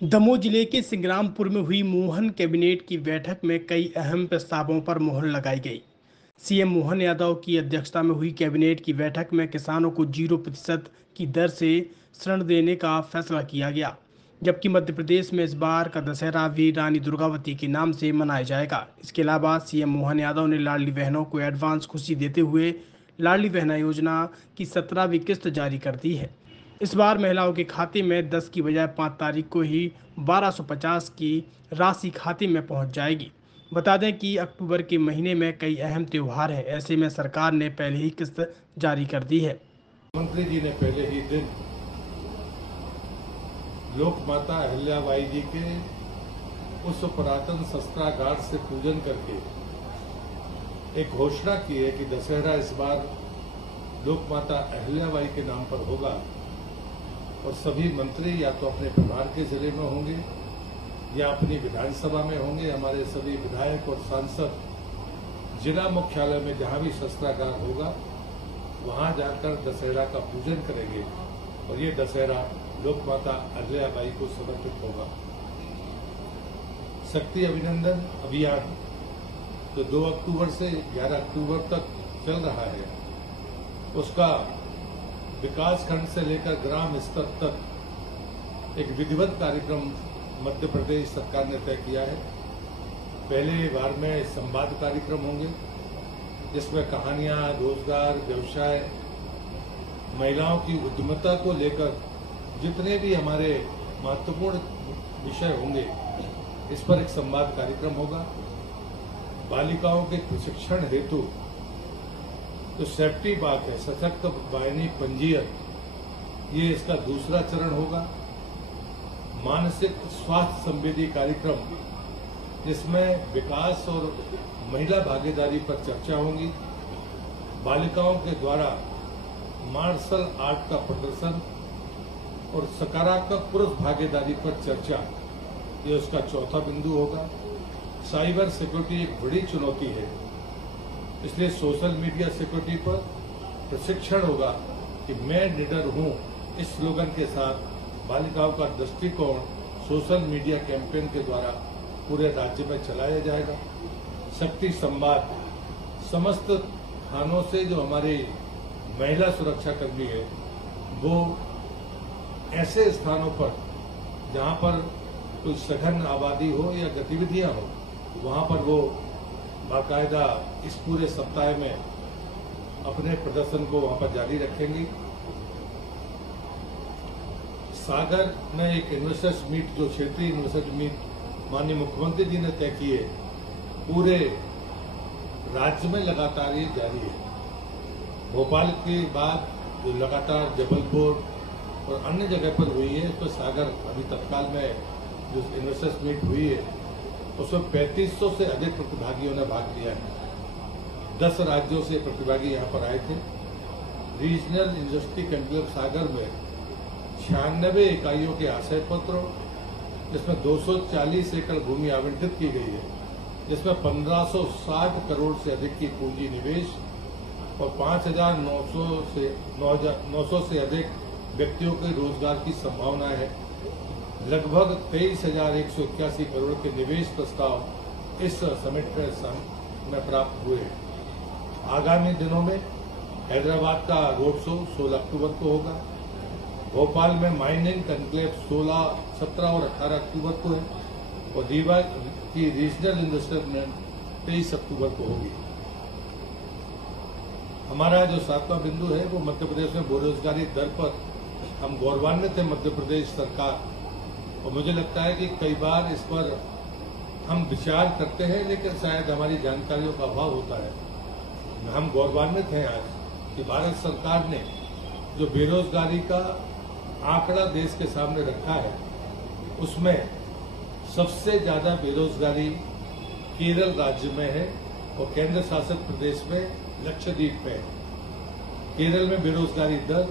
दमोह जिले के सिंग्रामपुर में हुई मोहन कैबिनेट की बैठक में कई अहम प्रस्तावों पर मुहर लगाई गई। सीएम मोहन यादव की अध्यक्षता में हुई कैबिनेट की बैठक में किसानों को 0% की दर से ऋण देने का फैसला किया गया, जबकि मध्य प्रदेश में इस बार का दशहरा भी रानी दुर्गावती के नाम से मनाया जाएगा। इसके अलावा सीएम मोहन यादव ने लाडली बहनों को एडवांस खुशी देते हुए लाडली बहना योजना की 17वीं किस्त जारी कर दी है। इस बार महिलाओं के खाते में 10 की बजाय 5 तारीख को ही 1250 की राशि खाते में पहुंच जाएगी। बता दें कि अक्टूबर के महीने में कई अहम त्योहार हैं, ऐसे में सरकार ने पहले ही किस्त जारी कर दी है। मंत्री जी ने पहले ही दिन लोक माता अहिल्याबाई जी के उस पुरातन शस्त्रागार से पूजन करके एक घोषणा की है कि दशहरा इस बार लोक माता अहिल्याबाई के नाम पर होगा और सभी मंत्री या तो अपने प्रभार के जिले में होंगे या अपनी विधानसभा में होंगे। हमारे सभी विधायक और सांसद जिला मुख्यालय में जहां भी शस्त्रागार होगा वहां जाकर दशहरा का पूजन करेंगे और ये दशहरा लोक माता अहिल्याबाई को समर्पित होगा। शक्ति अभिनंदन अभियान जो 2 अक्टूबर से 11 अक्टूबर तक चल रहा है, उसका विकास खंड से लेकर ग्राम स्तर तक एक विधिवत कार्यक्रम मध्य प्रदेश सरकार ने तय किया है। पहले बार में संवाद कार्यक्रम होंगे जिसमें कहानियां, रोजगार, व्यवसाय, महिलाओं की उद्यमिता को लेकर जितने भी हमारे महत्वपूर्ण विषय होंगे इस पर एक संवाद कार्यक्रम होगा। बालिकाओं के प्रशिक्षण हेतु जो सेफ्टी बात है, सशक्त वाहिनी पंजीयन, ये इसका दूसरा चरण होगा। मानसिक स्वास्थ्य संवेदी कार्यक्रम जिसमें विकास और महिला भागीदारी पर चर्चा होगी। बालिकाओं के द्वारा मार्शल आर्ट का प्रदर्शन और सकारात्मक पुरुष भागीदारी पर चर्चा, ये उसका चौथा बिंदु होगा। साइबर सिक्योरिटी एक बड़ी चुनौती है, इसलिए सोशल मीडिया सिक्योरिटी पर प्रशिक्षण होगा कि मैं निडर हूं। इस स्लोगन के साथ बालिकाओं का दृष्टिकोण सोशल मीडिया कैंपेन के द्वारा पूरे राज्य में चलाया जाएगा। शक्ति संवाद समस्त थानों से जो हमारे महिला सुरक्षा कर्मी है वो ऐसे स्थानों पर जहां पर कोई सघन आबादी हो या गतिविधियां हो वहां पर वो बाकायदा इस पूरे सप्ताह में अपने प्रदर्शन को वहां पर जारी रखेंगी। सागर में एक इन्वेस्टर्स मीट, जो क्षेत्रीय इन्वेस्टर्स मीट माननीय मुख्यमंत्री जी ने तय किए, पूरे राज्य में लगातार ये जारी है। भोपाल के बाद जो लगातार जबलपुर और अन्य जगह पर हुई है, तो सागर अभी तत्काल में जो इन्वेस्टर्स मीट हुई है उसमें 3500 से अधिक प्रतिभागियों ने भाग लिया है। 10 राज्यों से प्रतिभागी यहां पर आए थे। रीजनल इंडस्ट्री कॉन्क्लेव सागर में 96 इकाइयों के आशय पत्र, जिसमें 240 एकड़ भूमि आवंटित की गई है, जिसमें 1560 करोड़ से अधिक की पूंजी निवेश और 900 से अधिक व्यक्तियों के रोजगार की संभावना है। लगभग 23,181 करोड़ के निवेश प्रस्ताव इस समिट में प्राप्त हुए। आगामी दिनों में हैदराबाद का रोड शो 16 अक्टूबर को होगा। भोपाल में माइनिंग कॉन्क्लेव 16, 17 और 18 अक्टूबर को है और रीवा की रीजनल इन्वेस्टमेंट 23 अक्टूबर को होगी। हमारा जो 7वां बिंदु है वो मध्य प्रदेश में बेरोजगारी दर पर हम गौरवान्वित है मध्य प्रदेश सरकार, और मुझे लगता है कि कई बार इस पर हम विचार करते हैं लेकिन शायद हमारी जानकारियों का अभाव होता है। हम गौरवान्वित हैं आज कि भारत सरकार ने जो बेरोजगारी का आंकड़ा देश के सामने रखा है उसमें सबसे ज्यादा बेरोजगारी केरल राज्य में है और केंद्र शासित प्रदेश में लक्षद्वीप में है। केरल में बेरोजगारी दर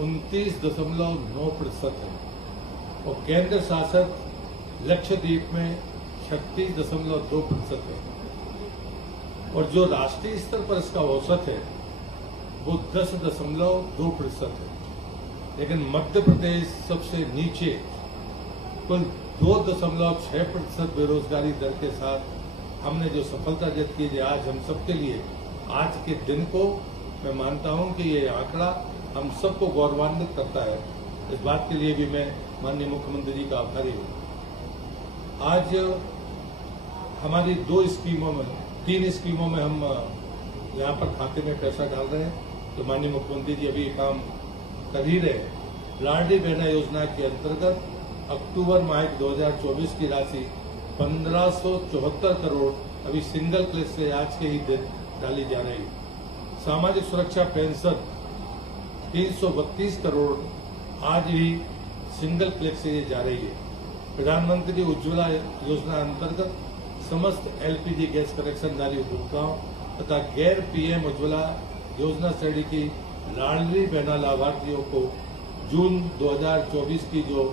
29.9% है और केंद्र शासित लक्षद्वीप में 36.2% है और जो राष्ट्रीय स्तर पर इसका औसत है वो 10.2% है। लेकिन मध्य प्रदेश सबसे नीचे कुल 2.6% बेरोजगारी दर के साथ हमने जो सफलता अर्जित की है, आज हम सबके लिए आज के दिन को मैं मानता हूं कि ये आंकड़ा हम सबको गौरवान्वित करता है। इस बात के लिए भी मैं माननीय मुख्यमंत्री जी का आभारी हूं। आज हमारी 3 स्कीमों में हम यहाँ पर खाते में पैसा डाल रहे हैं, तो माननीय मुख्यमंत्री जी अभी काम कर ही रहे हैं। लाडली बहना योजना के अंतर्गत अक्टूबर माह 2024 की राशि 1574 करोड़ अभी सिंगल क्लिक से आज के ही दिन डाली जा रही है। सामाजिक सुरक्षा पेंशन 332 करोड़ आज ही सिंगल क्लिक से ये जा रही है। प्रधानमंत्री उज्ज्वला योजना अंतर्गत समस्त एलपीजी गैस कनेक्शनधारी उपभोक्ताओं तथा गैर पीएम उज्ज्वला योजना श्रेणी की लाडली बहना लाभार्थियों को जून 2024 की जो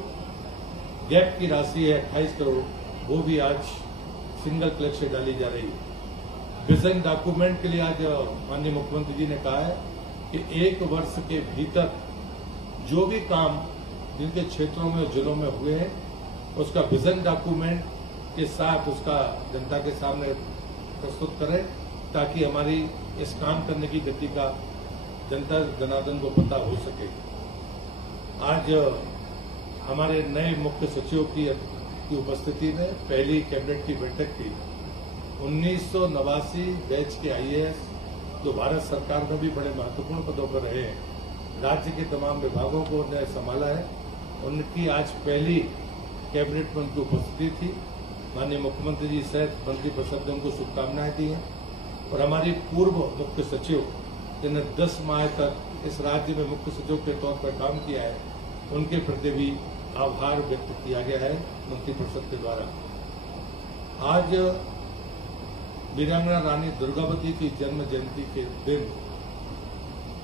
गैप की राशि है 28 करोड़, वो भी आज सिंगल क्लिक से डाली जा रही है। विजन डॉक्यूमेंट के लिए आज माननीय मुख्यमंत्री जी ने कहा है कि 1 वर्ष के भीतर जो भी काम जिनके क्षेत्रों में और जिलों में हुए हैं उसका विजन डॉक्यूमेंट के साथ उसका जनता के सामने प्रस्तुत करें, ताकि हमारी इस काम करने की गति का जनता जनार्दन को पता हो सके। आज हमारे नए मुख्य सचिव की उपस्थिति में पहली कैबिनेट की बैठक थी। 1989 बैच के आईएएस जो भारत सरकार में भी बड़े महत्वपूर्ण पदों पर रहे हैं, राज्य के तमाम विभागों को उन्हें संभाला है, उनकी आज पहली कैबिनेट में उनकी उपस्थिति थी। माननीय मुख्यमंत्री जी सहित मंत्रिपरिषद ने उनको शुभकामनाएं दी हैं और हमारी पूर्व मुख्य सचिव जिन्हें 10 माह तक इस राज्य में मुख्य सचिव के तौर पर काम किया है, उनके प्रति भी आभार व्यक्त किया गया है मंत्रिपरिषद के द्वारा। आज वीरांगना रानी दुर्गावती की जन्म जयंती के दिन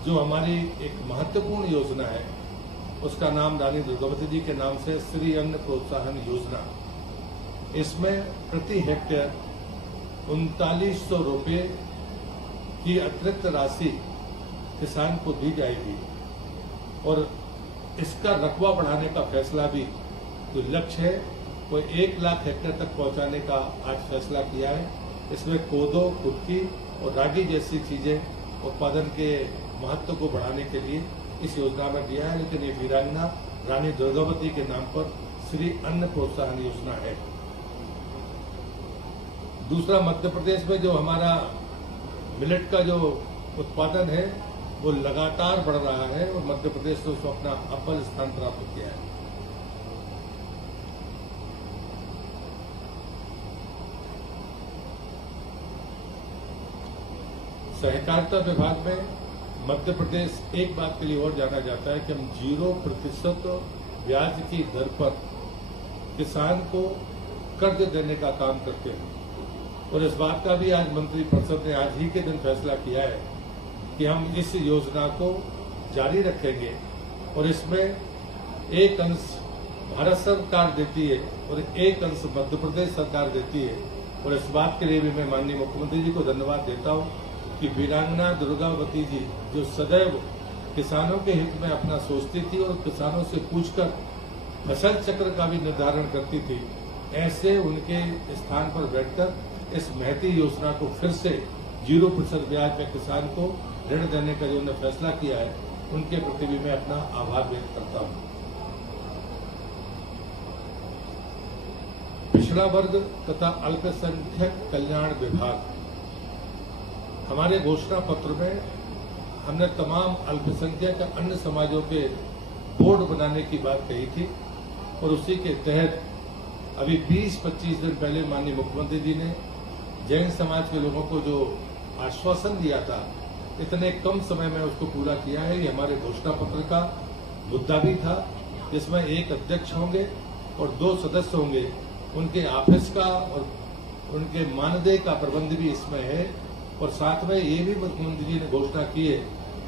जो हमारी एक महत्वपूर्ण योजना है, उसका नाम रानी दुर्गावती जी के नाम से श्री अन्न प्रोत्साहन योजना। इसमें प्रति हेक्टेयर 3900 रुपये की अतिरिक्त राशि किसान को दी जाएगी और इसका रकबा बढ़ाने का फैसला भी जो लक्ष्य है वो 1 लाख हेक्टेयर तक पहुंचाने का आज फैसला किया है। इसमें कोदो, कुटकी और रागी जैसी चीजें उत्पादन के महत्व को बढ़ाने के लिए इस योजना में दिया है, लेकिन ये वीरांगना रानी दुर्गावती के नाम पर श्री अन्न प्रोत्साहन योजना है। दूसरा, मध्य प्रदेश में जो हमारा मिलेट का जो उत्पादन है वो लगातार बढ़ रहा है और मध्य प्रदेश ने उसको अपना अव्वल स्थान प्राप्त किया है। सहकारिता विभाग में मध्य प्रदेश एक बात के लिए और जाना जाता है कि हम 0% ब्याज की दर पर किसान को कर्ज देने का काम करते हैं और इस बात का भी आज मंत्रिपरिषद ने आज ही के दिन फैसला किया है कि हम इस योजना को जारी रखेंगे और इसमें एक अंश भारत सरकार देती है और एक अंश मध्य प्रदेश सरकार देती है। और इस बात के लिए भी मैं माननीय मुख्यमंत्री जी को धन्यवाद देता हूं कि वीरांगना दुर्गावती जी जो सदैव किसानों के हित में अपना सोचती थी और किसानों से पूछकर फसल चक्र का भी निर्धारण करती थी, ऐसे उनके स्थान पर बैठकर इस महती योजना को फिर से 0% ब्याज में किसान को ऋण देने का जो उन्होंने फैसला किया है, उनके प्रति भी मैं अपना आभार व्यक्त करता हूं। पिछड़ा वर्ग तथा अल्पसंख्यक कल्याण विभाग, हमारे घोषणा पत्र में हमने तमाम अल्पसंख्यक अन्य समाजों के बोर्ड बनाने की बात कही थी और उसी के तहत अभी 20-25 दिन पहले माननीय मुख्यमंत्री जी ने जैन समाज के लोगों को जो आश्वासन दिया था, इतने कम समय में उसको पूरा किया है। ये हमारे घोषणा पत्र का मुद्दा भी था, जिसमें एक अध्यक्ष होंगे और 2 सदस्य होंगे। उनके ऑफिस का और उनके मानदेय का प्रबंध भी इसमें है और साथ में ये भी मुख्यमंत्री जी ने घोषणा की है,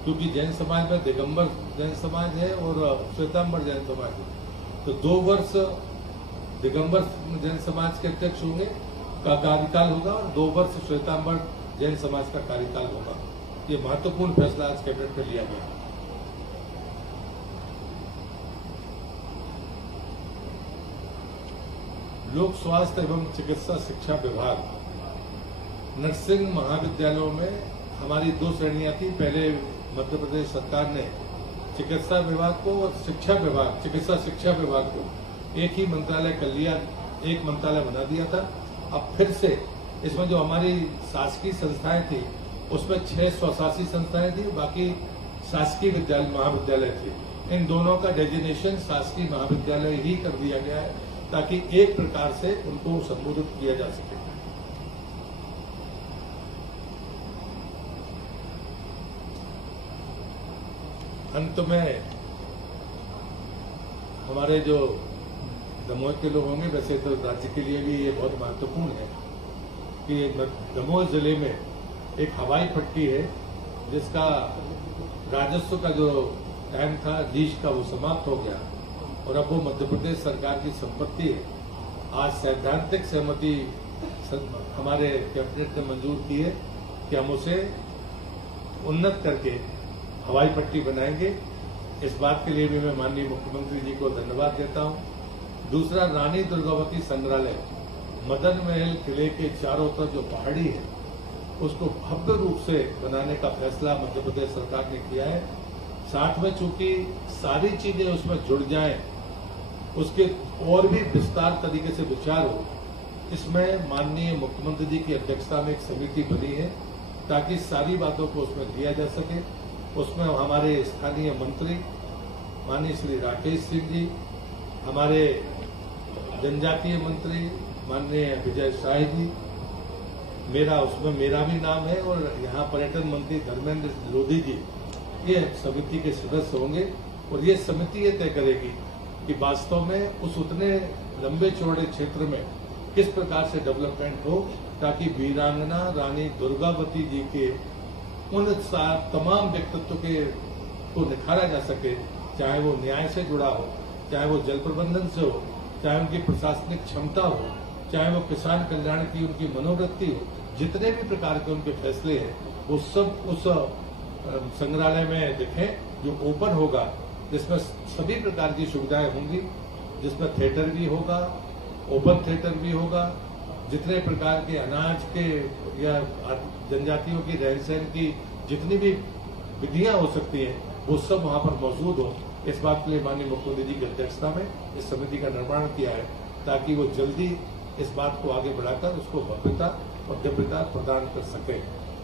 क्योंकि जैन समाज में दिगंबर जैन समाज है और श्वेतांबर जैन समाज है, तो 2 वर्ष दिगंबर जैन समाज के अध्यक्ष होंगे का कार्यकाल होगा और 2 वर्ष श्वेतांबर जैन समाज का कार्यकाल होगा। ये महत्वपूर्ण फैसला आज कैबिनेट में लिया गया। लोक स्वास्थ्य एवं चिकित्सा शिक्षा विभाग नर्सिंग महाविद्यालयों में हमारी 2 श्रेणियां थी। पहले मध्य प्रदेश सरकार ने चिकित्सा विभाग को और शिक्षा विभाग, चिकित्सा शिक्षा विभाग को एक ही मंत्रालय कर लिया, एक मंत्रालय बना दिया था। अब फिर से इसमें जो हमारी शासकीय संस्थाएं थी उसमें 6 स्वशासी संस्थाएं थी, बाकी शासकीय महाविद्यालय थे। इन दोनों का डेजिग्नेशन शासकीय महाविद्यालय ही कर दिया गया है ताकि एक प्रकार से उनको संबोधित किया जा सके। अंत में हमारे जो दमोह के लोग होंगे, वैसे तो राज्य के लिए भी ये बहुत महत्वपूर्ण है कि दमोह जिले में एक हवाई पट्टी है जिसका राजस्व का जो टाइम था लीज का वो समाप्त हो गया और अब वो मध्य प्रदेश सरकार की संपत्ति है। आज सैद्धांतिक सहमति हमारे कैबिनेट ने मंजूर की है कि हम उसे उन्नत करके हवाई पट्टी बनाएंगे। इस बात के लिए भी मैं माननीय मुख्यमंत्री जी को धन्यवाद देता हूं। दूसरा, रानी दुर्गावती संग्रहालय मदन महल किले के चारों तरफ जो पहाड़ी है उसको भव्य रूप से बनाने का फैसला मध्य प्रदेश सरकार ने किया है। साथ में चूंकि सारी चीजें उसमें जुड़ जाएं, उसके और भी विस्तार तरीके से विचार हो, इसमें माननीय मुख्यमंत्री जी की अध्यक्षता में एक समिति बनी है ताकि सारी बातों को उसमें दिया जा सके। उसमें हमारे स्थानीय मंत्री माननीय श्री राकेश सिंह जी, हमारे जनजातीय मंत्री माननीय विजय शाह जी, उसमें मेरा भी नाम है और यहाँ पर्यटन मंत्री धर्मेंद्र लोधी जी ये समिति के सदस्य होंगे। और ये समिति ये तय करेगी कि वास्तव में उस उतने लंबे चौड़े क्षेत्र में किस प्रकार से डेवलपमेंट हो ताकि वीरांगना रानी दुर्गावती जी के उन तमाम व्यक्तित्व को निखारा जा सके, चाहे वो न्याय से जुड़ा हो, चाहे वो जल प्रबंधन से हो, चाहे उनकी प्रशासनिक क्षमता हो, चाहे वो किसान कल्याण की उनकी मनोवृत्ति हो। जितने भी प्रकार के उनके फैसले हैं वो सब उस संग्रहालय में दिखें जो ओपन होगा, जिसमें सभी प्रकार की सुविधाएं होंगी, जिसमें थिएटर भी होगा, ओपन थिएटर भी होगा, जितने प्रकार के अनाज के या जनजातियों की रहन सहन की जितनी भी विधियां हो सकती हैं वो सब वहां पर मौजूद हो। इस बात के लिए माननीय मुख्यमंत्री जी की अध्यक्षता में इस समिति का निर्माण किया है ताकि वो जल्दी इस बात को आगे बढ़ाकर उसको भव्यता और दिव्यता प्रदान कर सके।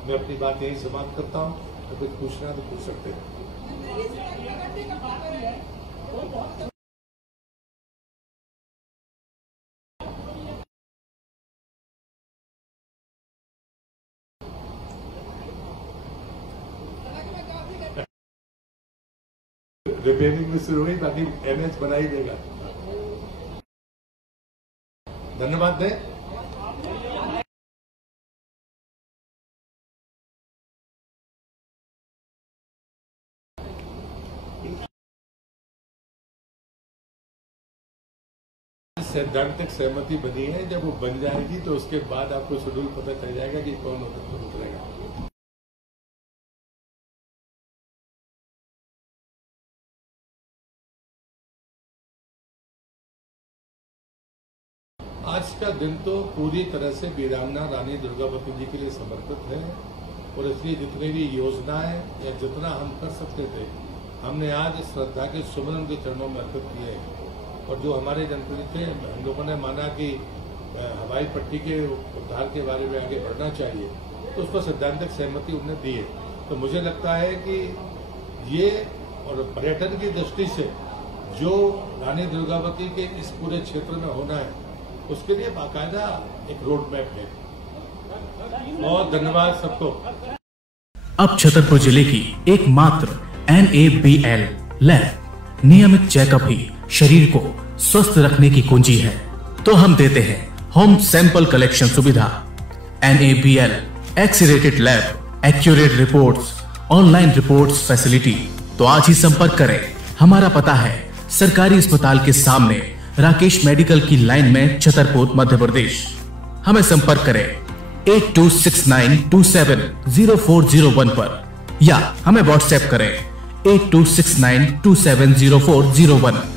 मैं अपनी बात यही समाप्त करता हूँ। तो कुछ पूछना तो पूछ सकते हैं। रिपेयरिंग में शुरू हुई, बाकी एनएच बना ही देगा। धन्यवाद दें। सैद्धांतिक सहमति बनी है, जब वो बन जाएगी तो उसके बाद आपको शेड्यूल पता चल जाएगा कि कौन उतरेगा। आज का दिन तो पूरी तरह से वीरांगना रानी दुर्गावती जी के लिए समर्पित है और इसलिए जितनी भी योजनाएं या जितना हम कर सकते थे हमने आज श्रद्धा के सुमरन के चरणों में अर्पित किए। और जो हमारे जनप्रतिनिधि थे, हम लोगों ने माना कि हवाई पट्टी के उद्धार के बारे में आगे बढ़ना चाहिए, तो उस पर सैद्धांतिक सहमति उन्होंने दी है। तो मुझे लगता है कि ये और पर्यटन की दृष्टि से जो रानी दुर्गावती के इस पूरे क्षेत्र में होना है उसके लिए बाकायदा एक रोड मैप है। बहुत धन्यवाद सबको। अब छतरपुर जिले की एकमात्र NABL लैब नियमित चेकअप ही शरीर को स्वस्थ रखने की कुंजी है, तो हम देते हैं होम सैंपल कलेक्शन सुविधा। NABL accredited lab, accurate reports, online reports facility. तो आज ही संपर्क करें। हमारा पता है सरकारी अस्पताल के सामने, राकेश मेडिकल की लाइन में, छतरपुर, मध्य प्रदेश। हमें संपर्क करें 8269270401 पर या हमें व्हाट्सएप करें 8269270401।